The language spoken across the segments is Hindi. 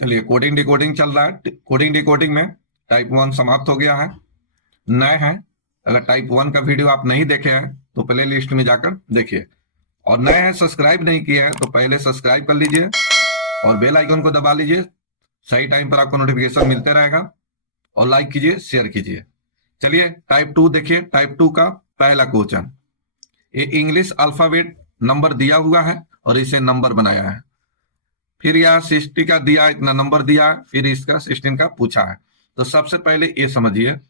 चलिए, कोडिंग डिकोडिंग चल रहा है। कोडिंग डिकोडिंग में टाइप 1 समाप्त हो गया है। नए हैं, अगर टाइप 1 का वीडियो आप नहीं देखे हैं तो प्ले लिस्ट में जाकर देखिए, और नए हैं सब्सक्राइब नहीं किए हैं तो पहले सब्सक्राइब कर लीजिए और बेल आइकन को दबा लीजिए। सही टाइम पर आपको नोटिफिकेशन मिलते रहेगा। और लाइक कीजिए, शेयर कीजिए। चलिए टाइप 2 देखिए। टाइप 2 का पहला क्वेश्चन, ये इंग्लिश अल्फाबेट नंबर दिया हुआ है और इसे नंबर बनाया है। फिर यह 60 का दिया, इतना नंबर दिया है, फिर इसका 16 का पूछा है। तो सबसे पहले ये समझिए,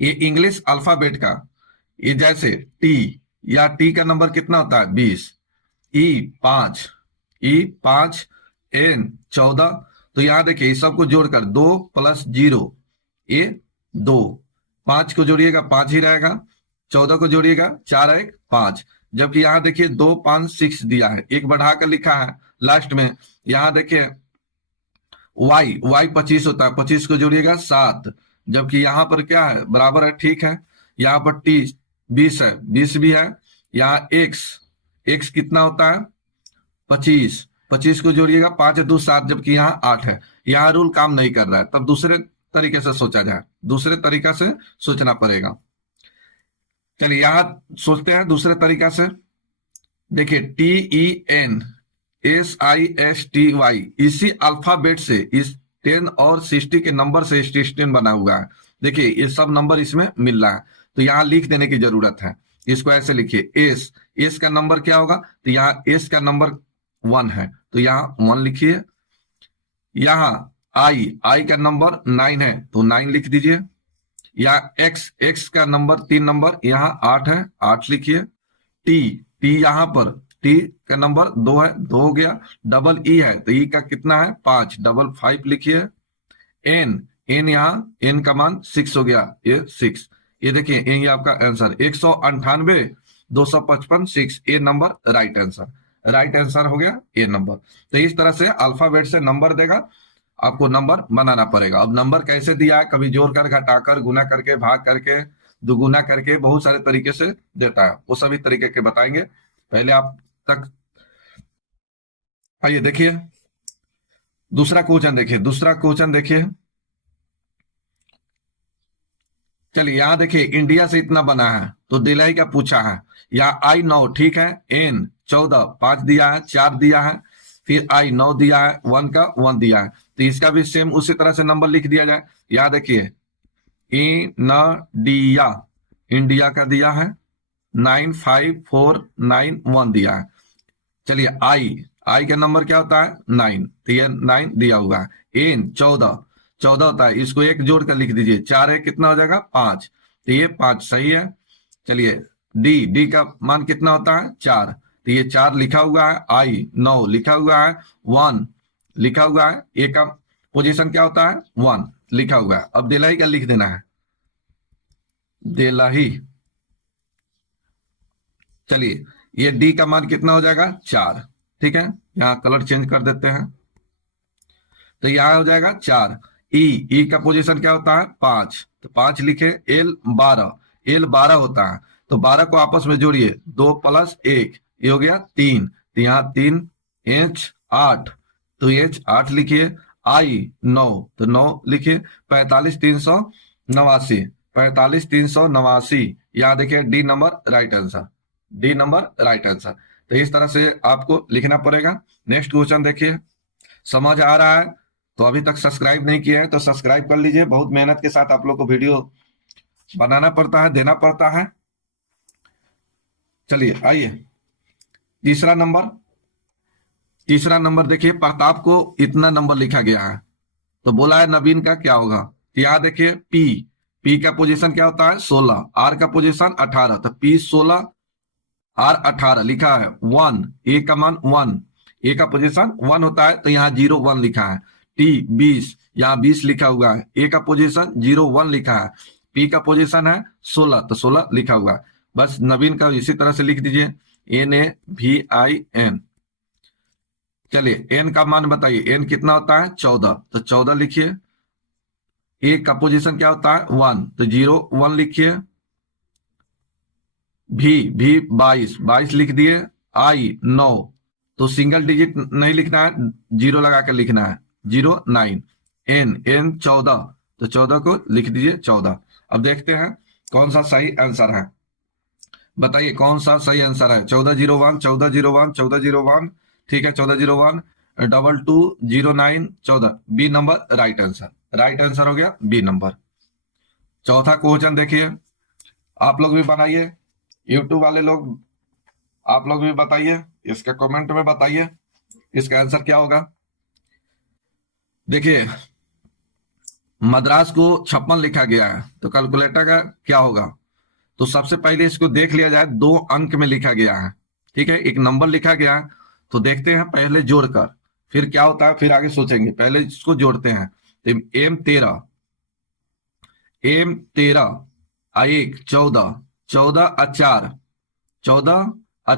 ये इंग्लिश अल्फाबेट का, ये जैसे टी, या टी का नंबर कितना होता है 20, ई 5, ई 5, एन 14। तो यहां देखिए इस सबको जोड़कर 2 + 0 ये 2, 5 को जोड़िएगा 5 ही रहेगा, 14 को जोड़िएगा 4 1 5। जबकि यहां देखिए 2 5 6 दिया है, एक बढ़ाकर लिखा है लास्ट में। यहां देखिए वाई, वाई 25 होता है, 25 को जोड़िएगा 7। जबकि यहां पर क्या है, बराबर है, ठीक है। यहाँ पर टी 20 है, 20 भी है। यहाँ एक्स, एक्स कितना होता है 25, 25 को जोड़िएगा 5 2 7, जबकि यहाँ 8 है। यहाँ रूल काम नहीं कर रहा है, तब दूसरे तरीके से सोचा जाए, दूसरे तरीका से सोचना पड़ेगा। चलिए यहां सोचते हैं दूसरे तरीका से। देखिए TENSISTY, इसी अल्फाबेट से इस 10 और 60 के नंबर से 16 बना हुआ है। देखिए ये सब नंबर इसमें मिल रहा है, तो यहाँ लिख देने की जरूरत है। इसको ऐसे लिखिए, एस, एस का नंबर क्या होगा, तो यहाँ एस का नंबर 1 है, तो यहाँ 1 लिखिए। यहाँ आई, आई का नंबर 9 है, तो 9 लिख दीजिए। या एक्स, एक्स का नंबर 3 नंबर, यहाँ 8 है, 8 लिखिए। टी, टी यहाँ पर टी का नंबर 2 है, 2 हो गया। डबल ई है, तो ई का कितना है 5, डबल 5 लिखिए। एन, एन यहाँ एन का मान 6 हो गया, ये 6। ये देखिए ये आपका आंसर 198 255 6, ये number right answer, right answer हो गया ये नंबर। तो इस तरह से अल्फाबेट से नंबर देगा, आपको नंबर बनाना पड़ेगा। अब नंबर कैसे दिया है, कभी जोड़कर, घटाकर, गुना करके, भाग करके, दुगुना करके, बहुत सारे तरीके से देता है, वो सभी तरीके के बताएंगे। पहले आप तक आइए देखिए दूसरा क्वेश्चन, देखिए दूसरा क्वेश्चन देखिए। चलिए यहां देखिए इंडिया से इतना बना है, तो दिल्ली का पूछा है। यहाँ आई 9, ठीक है। एन 14, 5 दिया है, 4 दिया है। फिर आई 9 दिया है, 1 का 1 दिया है, तो इसका भी सेम उसी तरह से नंबर लिख दिया जाए। यहाँ देखिए इंडिया, इंडिया का दिया है 95491 दिया है। चलिए आई, आई का नंबर क्या होता है 9, तो ये 9 दिया हुआ है। एन 14, 14 होता है, इसको एक जोड़ कर लिख दीजिए, 4 है कितना हो जाएगा 5, तो ये 5 सही है। चलिए डी, डी का मान कितना होता है 4, तो ये 4 लिखा हुआ है। आई 9 लिखा हुआ है, 1 लिखा हुआ है, ए का पोजीशन क्या होता है 1 लिखा हुआ है। अब दिल्ली का लिख देना है, दिल्ली। चलिए ये डी का मान कितना हो जाएगा 4, ठीक है। यहाँ कलर चेंज कर देते हैं, तो यहाँ हो जाएगा 4। ई, ई का पोजीशन क्या होता है 5, तो 5 लिखे। एल 12, एल 12 होता है, तो 12 को आपस में जोड़िए, 2 + 1, ये हो गया 3, तो यहाँ 3। एच 8, तो एच 8 लिखिए। आई 9, तो 9 लिखिए। 45 389, 45 389, यहाँ देखिए D number right answer, D number right answer. तो इस तरह से आपको लिखना पड़ेगा। नेक्स्ट क्वेश्चन देखिए, समझ आ रहा है तो अभी तक सब्सक्राइब नहीं किया है तो सब्सक्राइब कर लीजिए। बहुत मेहनत के साथ आप लोग को वीडियो बनाना पड़ता है, देना पड़ता है। चलिए आइए तीसरा नंबर, तीसरा नंबर देखिए, प्रताप को इतना नंबर लिखा गया है, तो बोला है नवीन का क्या होगा। तो यहाँ देखिए पी, पी का पोजीशन क्या होता है 16, आर का पोजीशन 18, तो पी 16 आर 18 लिखा है। 1, ए का मान 1, ए का पोजीशन 1 होता है, तो यहाँ 0 1 लिखा है। टी 20, यहाँ 20 लिखा हुआ है। ए का पोजीशन 0 1 लिखा है। पी का पोजीशन है 16, तो 16 लिखा हुआ है। बस नवीन का इसी तरह से लिख दीजिए, NAVIN। चलिए एन का मान बताइए, एन कितना होता है 14, तो 14 लिखिए। ए का पोजीशन क्या होता है 1, तो 0 1 लिखिए। भी 22, 22 लिख दिए। आई 9, तो सिंगल डिजिट नहीं लिखना है, 0 लगा कर लिखना है। 09, एन 14, तो 14 को लिख दीजिए 14। अब देखते हैं कौन सा सही आंसर है, बताइए कौन सा सही आंसर है। 1401, 1401, 1401, ठीक है 1401, 2209, 14, B number right answer. Right answer हो गया बी नंबर। चौथा क्वेश्चन देखिए, आप लोग भी बनाइए, यूट्यूब वाले लोग आप लोग भी बताइए, इसका कमेंट में बताइए इसका आंसर क्या होगा। देखिए मद्रास को 56 लिखा गया है, तो कैलकुलेटर का क्या होगा। तो सबसे पहले इसको देख लिया जाए, 2 अंक में लिखा गया है, ठीक है, एक नंबर लिखा गया है, तो देखते हैं पहले जोड़कर फिर क्या होता है, फिर आगे सोचेंगे। पहले इसको जोड़ते हैं, तो एम 13 1 14, 14 4, 14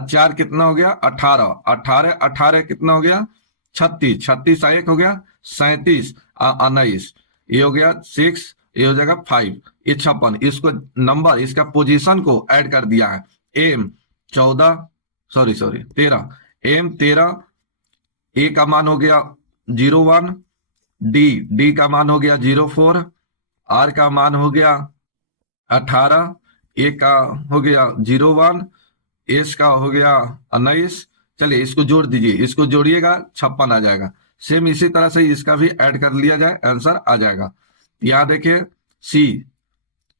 4 कितना हो गया 18, 18 18 कितना हो गया 36, 36 1 हो गया 37, 19, ये हो गया 6, ये हो जाएगा 5, ये 56। इसको नंबर इसका पोजीशन को ऐड कर दिया है। एम 14 सॉरी 13, एम 13, ए का मान हो गया 01, डी का मान हो गया 04, आर का मान हो गया 18, ए का हो गया 01, एस का हो गया 19। चलिए इसको जोड़ दीजिए, इसको जोड़िएगा 56 आ जाएगा। सेम इसी तरह से इसका भी ऐड कर लिया जाए, आंसर आ जाएगा। यहां देखिए सी,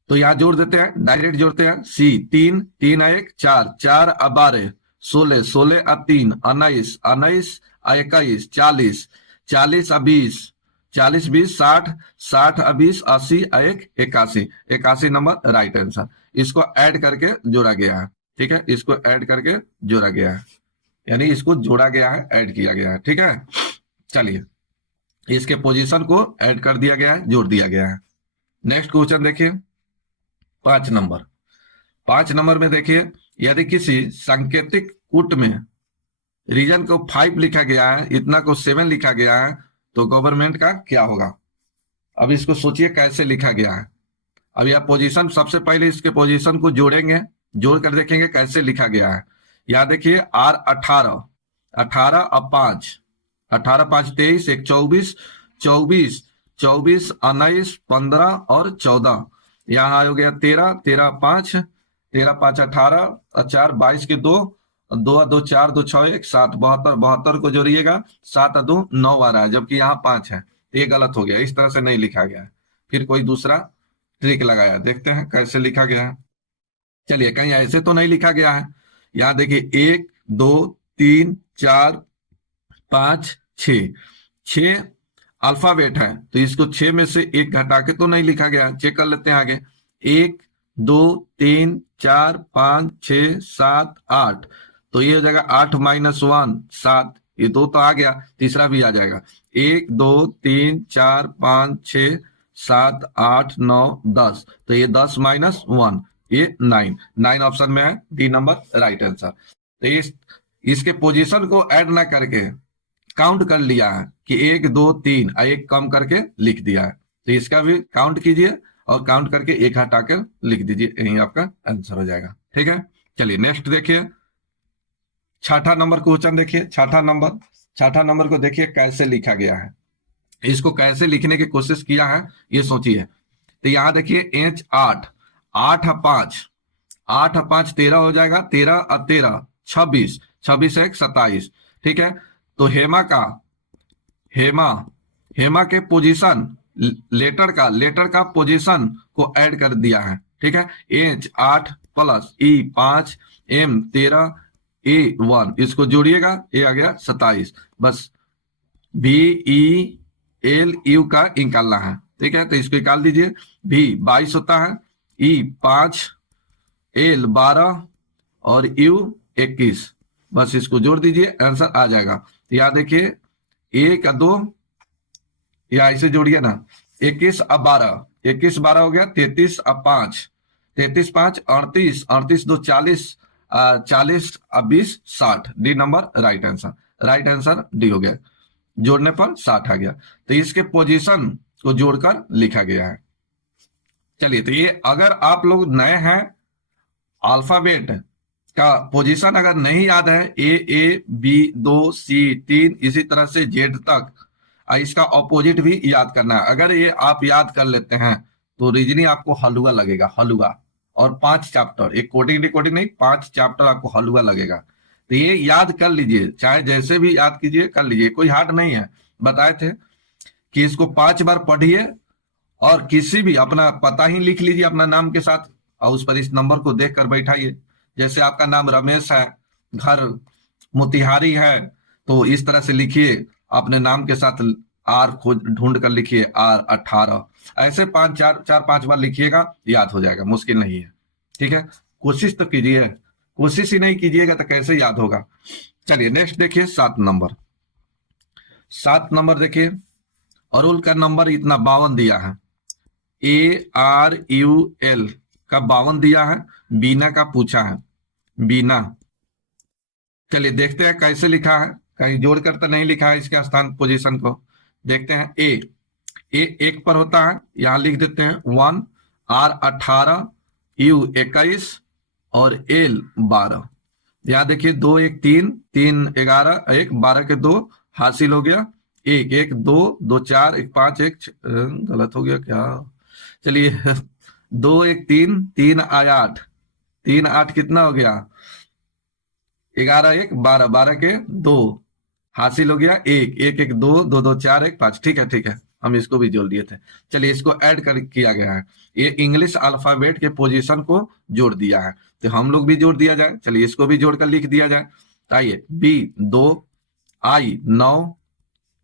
तो यहां जोड़ देते हैं, डायरेक्ट जोड़ते हैं। सी 3 3 1 4, 4 12, 16 16 3, 19 19 21, 40 40 20, 40 20 60 60 20 80 1 81, 81 नंबर राइट आंसर। इसको ऐड करके जोड़ा गया है, ठीक है, इसको ऐड करके जोड़ा गया है, यानी इसको जोड़ा गया है, ऐड किया गया है, ठीक है। चलिए इसके पोजीशन को ऐड कर दिया गया है, जोड़ दिया गया है। नेक्स्ट क्वेश्चन देखिए 5 नंबर। 5 नंबर में देखिए, यदि किसी सांकेतिक कूट में रीजन को 5 लिखा गया है, इतना को 7 लिखा गया है, तो गवर्नमेंट का क्या होगा। अब इसको सोचिए कैसे लिखा गया है। अब यह पोजीशन, सबसे पहले इसके पोजीशन को जोड़ेंगे, जोड़ कर देखेंगे कैसे लिखा गया है। यहां देखिए आर 18 18 अब 5, 18 5 23, 1 24, 24 24 19 15 और 14, यहाँ हो गया 13 13 5, 13 5 18, 4 22 के 2 2 2 4 2 6 1 7, 72 72 को जोड़िएगा, 7 2 9 आ रहा है, जबकि यहाँ 5 है, तो ये गलत हो गया, इस तरह से नहीं लिखा गया है। फिर कोई दूसरा ट्रिक लगाया, देखते हैं कैसे लिखा गया है। चलिए कहीं ऐसे तो नहीं लिखा गया है। यहां देखिए 1 2 3 4 5 6, 6 अल्फाबेट है, तो इसको 6 में से 1 घटा के तो नहीं लिखा गया। चेक कर लेते हैं आगे, 1 2 3 4 5 6 7 8, तो ये हो जाएगा 8 -1 7, ये 2 तो आ गया, तीसरा भी आ जाएगा। 1 2 3 4 5 6 7 8 9 10, तो ये 10 -1, ये 9, 9 ऑप्शन में है, डी नंबर राइट आंसर। तो इसके पोजीशन को ऐड ना करके काउंट कर लिया है कि 1 2 3, 1 कम करके लिख दिया है, तो इसका भी काउंट कीजिए और काउंट करके 1 हटाकर लिख दीजिए, यही आपका आंसर हो जाएगा, ठीक है। चलिए नेक्स्ट देखिए 6ठा नंबर क्वेश्चन देखिए। 6ठा नंबर को देखिए कैसे लिखा गया है, इसको कैसे लिखने की कोशिश किया है ये सोचिए। तो यहां देखिए एच 8 8 5, 8 5 13 हो जाएगा, 13 और 13 26, 26 1 27, ठीक है। तो हेमा के पोजीशन, लेटर का पोजीशन को ऐड कर दिया है, ठीक है। एच 8 प्लस ई 5, एम 13, ए 1, इसको जोड़िएगा, ये आ गया 27। बस बी ई एल यू का निकालना है, ठीक है, तो इसको निकाल दीजिए। भी 22 होता है, ई 5, एल 12 और यू 21, बस इसको जोड़ दीजिए, आंसर आ जाएगा। यहाँ देखिए 1 2, या ऐसे जोड़िए ना, 21 अब 12, 21 12 हो गया, 33 अब 5, 33 5 38, 38 2 40, 40 अब 20 60, D number right answer. Right answer D हो गया, जोड़ने पर 60 आ गया। तो इसके पोजीशन को जोड़कर लिखा गया है। चलिए, तो ये अगर आप लोग नए हैं, अल्फाबेट का पोजीशन अगर नहीं याद है, ए बी 2 सी 3 इसी तरह से जेड तक और इसका ऑपोजिट भी याद करना है। अगर ये आप याद कर लेते हैं तो रीजनिंग आपको हलवा लगेगा, हलवा। और 5 चैप्टर, एक कोडिंग डिकोडिंग नहीं, 5 चैप्टर आपको हलवा लगेगा। तो ये याद कर लीजिए, चाहे जैसे भी याद कीजिए कर लीजिए, कोई हार्ड नहीं है। बताए थे कि इसको 5 बार पढ़िए और किसी भी अपना पता ही लिख लीजिए अपना नाम के साथ, और उस पर इस नंबर को देख कर बैठाइए। जैसे आपका नाम रमेश है, घर मोतिहारी है, तो इस तरह से लिखिए अपने नाम के साथ आर खोज ढूंढ कर लिखिए, R18। ऐसे 4-5 बार लिखिएगा, याद हो जाएगा, मुश्किल नहीं है। ठीक है, कोशिश तो कीजिए, कोशिश ही नहीं कीजिएगा तो कैसे याद होगा। चलिए नेक्स्ट देखिए 7 नंबर। 7 नंबर देखिए, अरुल का नंबर इतना 52 दिया है, ARUL का 52 दिया है। बीना का पूछा है, बीना। चलिए देखते हैं कैसे लिखा है, कहीं जोड़कर तो नहीं लिखा है इसके स्थान पोजीशन को। देखते हैं ए 1 पर होता है, यहां लिख देते हैं 1, R18, U 21 और L 12। यहां देखिए 2 1 3 3 11 1 12 के 2 हासिल हो गया, 1 1 2 2 4 1 5 1 गलत हो गया क्या, चलिए 2 1 3 3 8 3 8 कितना हो गया, 11 1 12 12 के 2 हासिल हो गया, 1 1 1 2 2 2 4 1 5। ठीक है ठीक है, हम इसको भी जोड़ दिए थे। चलिए इसको ऐड कर किया गया है, ये इंग्लिश अल्फाबेट के पोजीशन को जोड़ दिया है, तो हम लोग भी जोड़ दिया जाए। चलिए इसको भी जोड़कर लिख दिया जाए। आइए, B 2, I 9,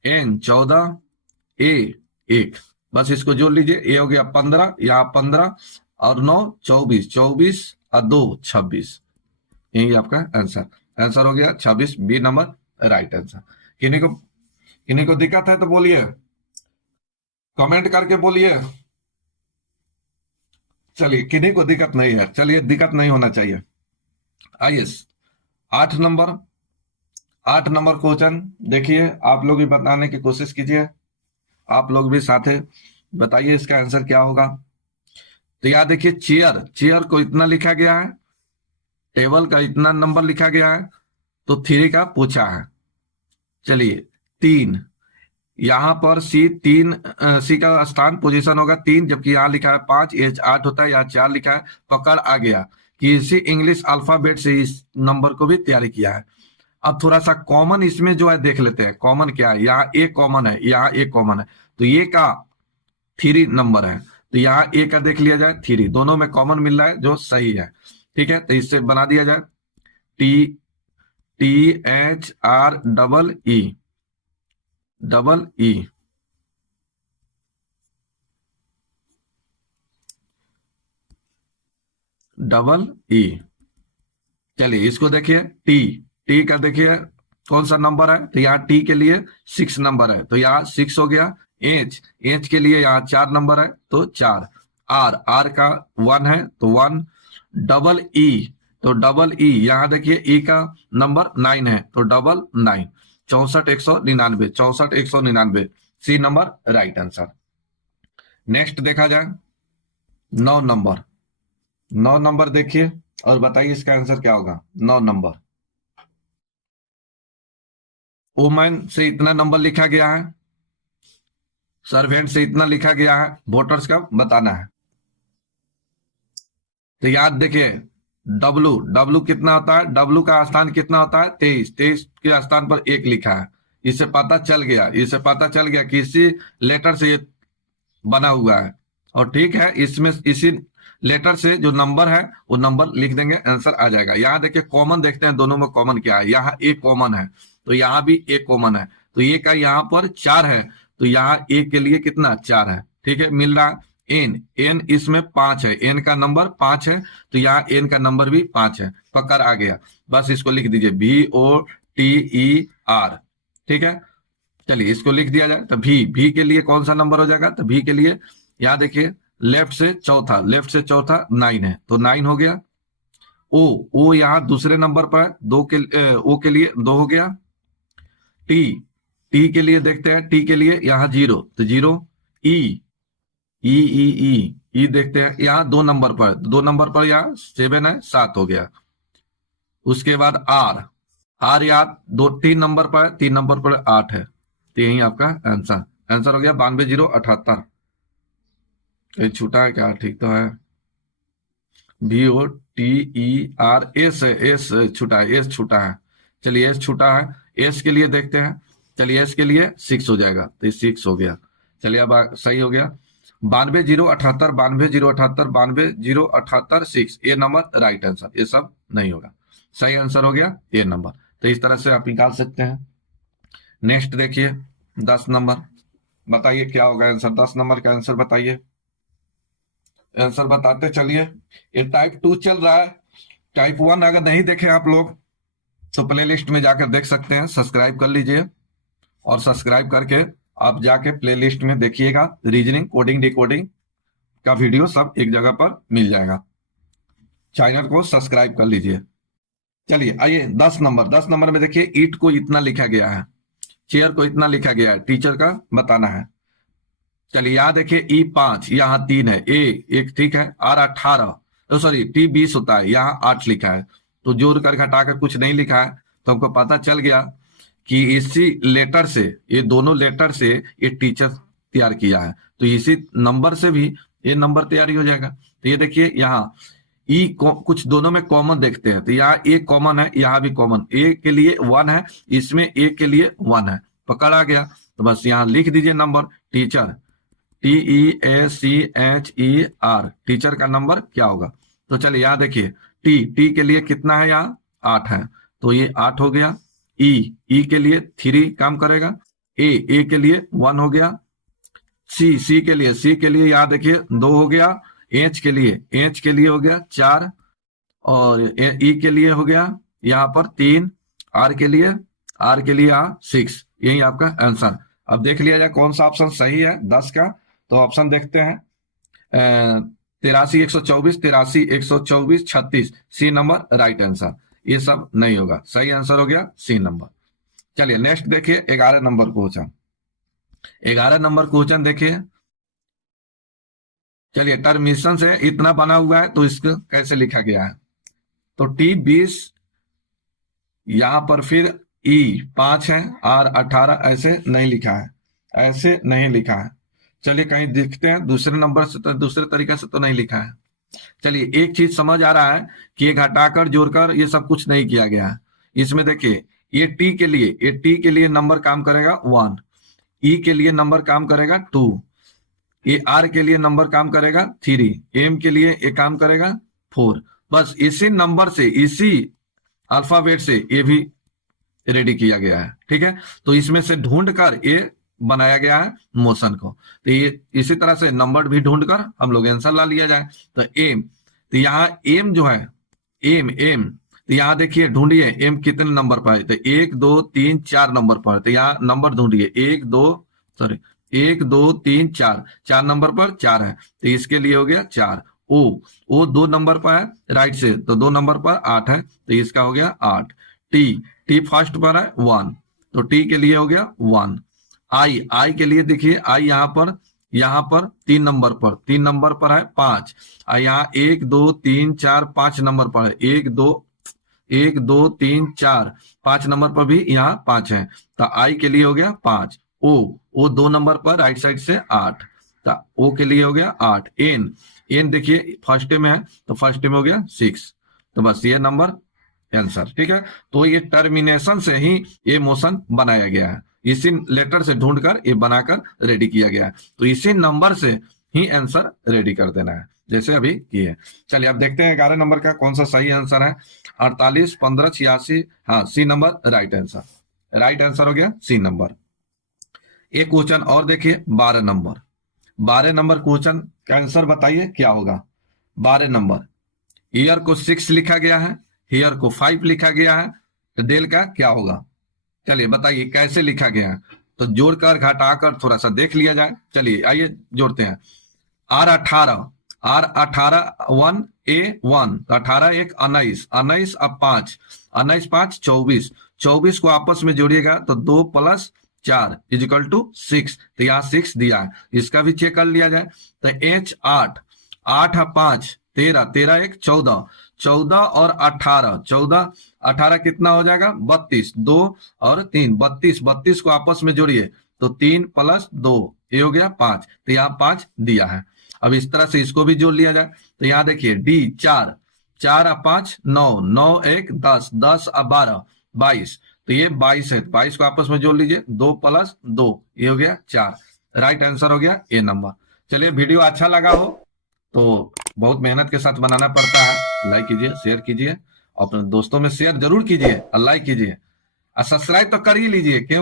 N 14, A 1, बस इसको जोड़ लीजिए। ये हो गया 15, यहाँ 15 और 9 24, 24 और 2 26। यही आपका आंसर हो गया 26, बी नंबर राइट आंसर। किन्हीं को दिक्कत है तो बोलिए, कमेंट करके बोलिए। चलिए किन्हीं को दिक्कत नहीं है, चलिए दिक्कत नहीं होना चाहिए। आइए 8 नंबर, 8 नंबर क्वेश्चन देखिए, आप लोग भी बताने की कोशिश कीजिए, आप लोग भी साथ बताइए इसका आंसर क्या होगा। तो याद देखिए, चेयर को इतना लिखा गया है, टेबल का इतना नंबर लिखा गया है, तो 3 का पूछा है। चलिए 3, यहां पर सी का स्थान पोजीशन होगा 3, जबकि यहां लिखा है 5, H 8 होता है, यहाँ 4 लिखा है। पकड़ आ गया कि इसी इंग्लिश अल्फाबेट से इस नंबर को भी तैयारी किया है। अब थोड़ा सा कॉमन इसमें जो है देख लेते हैं, कॉमन क्या है। यहाँ ए कॉमन है, यहाँ ए कॉमन है, तो ये का 3 नंबर है, तो यहाँ ए का देख लिया जाए 3, दोनों में कॉमन मिल रहा है जो सही है। ठीक है, तो इससे बना दिया जाए THR double E double E. चलिए इसको देखिए, टी का देखिए कौन सा नंबर है, तो यहाँ टी के लिए 6 नंबर है, तो यहाँ 6 हो गया। एच के लिए यहाँ 4 नंबर है, तो 4। आर का 1 है, तो 1। डबल ई, तो डबल ई यहाँ देखिए ई का नंबर 9 है, तो 9। 64 199, 64 199, C number right answer. Next देखा जाए 9 नंबर। 9 नंबर देखिए और बताइए इसका आंसर क्या होगा। 9 नंबर, वुमेन से इतना नंबर लिखा गया है, सर्वेंट से इतना लिखा गया है, वोटर्स का बताना है। तो याद देखिए, डब्लू कितना होता है, डब्लू का स्थान कितना होता है 23, 23 के स्थान पर 1 लिखा है। इससे पता चल गया कि इसी लेटर से ये बना हुआ है, और ठीक है, इसमें इसी लेटर से जो नंबर है वो नंबर लिख देंगे, आंसर आ जाएगा। यहाँ देखिए कॉमन देखते हैं, दोनों में कॉमन क्या है। यहाँ ए कॉमन है, तो यहाँ भी ए कॉमन है, तो ये का यहाँ पर 4 है, तो यहाँ ए के लिए कितना 4 है। ठीक है, मिल रहा है। एन इसमें 5 है, एन का नंबर 5 है, तो यहाँ एन का नंबर भी 5 है। पकड़ आ गया, बस इसको लिख दीजिए VOTER। ठीक है, चलिए इसको लिख दिया जाए। तो भी के लिए कौन सा नंबर हो जाएगा, तो भी के लिए यहाँ देखिए लेफ्ट से चौथा 9 है, तो 9 हो गया। ओ यहाँ दूसरे नंबर पर है, ओ के लिए 2 हो गया। टी के लिए देखते हैं, टी के लिए यहाँ 0, तो 0। ई देखते हैं, यहाँ 2 नंबर पर यहाँ 7 है, 7 हो गया। उसके बाद आर यहाँ 3 नंबर पर है, 3 नंबर पर 8 है, तो यही आपका आंसर आंसर हो गया 92,078। ये छूटा है क्या? ठीक तो है। VOTER एस छूटा है, एस छूटा है। चलिए एस छूटा है, एस के लिए देखते हैं। चलिए एस के लिए 6 हो जाएगा, तो ये 6 हो गया। चलिए अब सही हो गया। 92,078, 92,078, 92,078 6, ये नंबर राइट आंसर, ये सब नहीं होगा। सही आंसर हो गया ये नंबर। तो इस तरह से आप निकाल सकते हैं। नेक्स्ट देखिए 10 नंबर, बताइए क्या होगा आंसर। 10 नंबर का आंसर बताइए। आंसर बताते चलिए। ये टाइप 2 चल रहा है। टाइप 1 अगर नहीं देखे आप लोग तो प्ले लिस्ट में जाकर देख सकते हैं, सब्सक्राइब कर लीजिए। और सब्सक्राइब करके आप जाके प्ले लिस्ट में देखिएगा, रीजनिंग कोडिंग डिकोडिंग का वीडियो सब एक जगह पर मिल जाएगा। चैनल को सब्सक्राइब कर लीजिए। चलिए आइए 10 नंबर। 10 नंबर में देखिए ईट को इतना लिखा गया है, चेयर को इतना लिखा गया है, टीचर का बताना है। चलिए यहाँ देखिए E5 यहाँ 3 है, ए एक ठीक है। R18 सॉरी T20 होता है, यहाँ 8 लिखा है। तो जोड़ कर घटाकर कुछ नहीं लिखा है, तो हमको पता चल गया कि इसी लेटर से, ये दोनों लेटर से ये टीचर तैयार किया है। तो इसी नंबर से भी ये नंबर तैयारी हो जाएगा। तो ये देखिए यहाँ कुछ दोनों में कॉमन देखते हैं, तो यहाँ ए कॉमन है, यहाँ भी कॉमन। ए के लिए 1 है, इसमें ए के लिए 1 है, पकड़ आ गया। तो बस यहाँ लिख दीजिए नंबर टीचर, TEACHER, टीचर का नंबर क्या होगा। तो चलिए यहाँ देखिए टी के लिए कितना है, यहाँ 8 है, तो ये 8 हो गया। ई के लिए 3 काम करेगा। ए के लिए 1 हो गया। सी के लिए यहाँ देखिए 2 हो गया। एच के लिए हो गया 4, और ई के लिए हो गया यहाँ पर 3, आर के लिए यहाँ 6। यही आपका आंसर। अब देख लिया जाए कौन सा ऑप्शन सही है 10 का। तो ऑप्शन देखते हैं 83,124, 83,124, 36, सी नंबर राइट आंसर। ये सब नहीं होगा, सही आंसर हो गया सी नंबर। चलिए नेक्स्ट देखिए 11 नंबर क्वेश्चन। 11 नंबर क्वेश्चन देखिए। चलिए टर्मिनेशन से इतना बना हुआ है, तो इसको कैसे लिखा गया है। तो T20 यहां पर फिर E5 है, R18 ऐसे नहीं लिखा है, ऐसे नहीं लिखा है। चलिए कहीं देखते हैं दूसरे नंबर से, तो दूसरे तरीके से तो नहीं लिखा है। चलिए एक चीज समझ आ रहा है कि ये घटाकर जोड़कर ये सब कुछ नहीं किया गया है। इसमें देखिए ये टी के लिए नंबर काम करेगा 1, ई के लिए नंबर काम करेगा 2, ये आर के लिए नंबर काम करेगा 3, एम के लिए ये काम करेगा 4। बस इसी नंबर से, इसी अल्फाबेट से ये भी रेडी किया गया है, ठीक है। तो इसमें से ढूंढ कर ये बनाया गया है मोशन को। तो ये इसी तरह से नंबर भी ढूंढ कर हम लोग आंसर ला लिया जाए। तो एम, तो यहाँ एम जो है, एम तो यहाँ देखिए ढूंढिए एम कितने नंबर पर है। तो 1 2 3 4 नंबर पर है, तो यहाँ नंबर ढूंढिए 1 2 3 4, 4 नंबर पर 4 है, तो इसके लिए हो गया 4। ओ 2 नंबर पर है राइट से, तो 2 नंबर पर 8 है, तो इसका हो गया 8। टी फर्स्ट पर है 1, तो टी के लिए हो गया 1। आई के लिए देखिए आई यहाँ पर 3 नंबर पर है 5, यहाँ 1 2 3 4 5 नंबर पर है, 1 2 3 4 5 नंबर पर भी यहाँ 5 है, तो आई के लिए हो गया 5। ओ 2 नंबर पर राइट साइड से 8, तो ओ के लिए हो गया 8। एन देखिए फर्स्ट में है, तो फर्स्ट में हो गया 6। तो बस ये नंबर आंसर, ठीक है। तो ये टर्मिनेशन से ही ये मोशन बनाया गया है, इसी लेटर से ढूंढकर ये बनाकर रेडी किया गया है। तो इसी नंबर से ही आंसर रेडी कर देना है, जैसे अभी किए। चलिए अब देखते हैं 11 नंबर का कौन सा सही आंसर है। 48 15 86, हाँ C number right answer. Right answer हो गया सी नंबर। एक क्वेश्चन और देखिए 12 नंबर क्वेश्चन का आंसर बताइए क्या होगा। 12 नंबर, ईयर को 6 लिखा गया है, हेयर को 5 लिखा गया है, तो डेल का क्या होगा। चलिए बताइए कैसे लिखा गया है। तो जोड़कर घटाकर थोड़ा सा देख लिया जाए। चलिए आइए जोड़ते हैं। R18 1 A 1, तो 18 1 19, 19 अब 5, 19 5 24, 24 को आपस में जोड़िएगा तो 2 + 4 = 6, तो यहाँ 6 दिया है, इसका भी चेक कर लिया जाए। तो H 8 8 5 13, 13 एक 14, 14 और 18, 14 18 कितना हो जाएगा 32, 2 और 3 32, 32 को आपस में जोड़िए तो 3 प्लस 2 ये हो गया 5, तो यहाँ 5 दिया है। अब इस तरह से इसको भी जोड़ लिया जाए तो यहाँ देखिए डी 4, 4 और 5 9, 9 एक 10, 10 और 12 22, तो ये 22 है, 22 को आपस में जोड़ लीजिए 2 प्लस 2 ये हो गया 4। राइट आंसर हो गया ए नंबर। चलिए वीडियो अच्छा लगा हो तो बहुत मेहनत के साथ बनाना पड़ता है, लाइक कीजिए, शेयर कीजिए, अपने दोस्तों में शेयर जरूर कीजिए और लाइक कीजिए और सब्सक्राइब तो कर ही लीजिए क्यों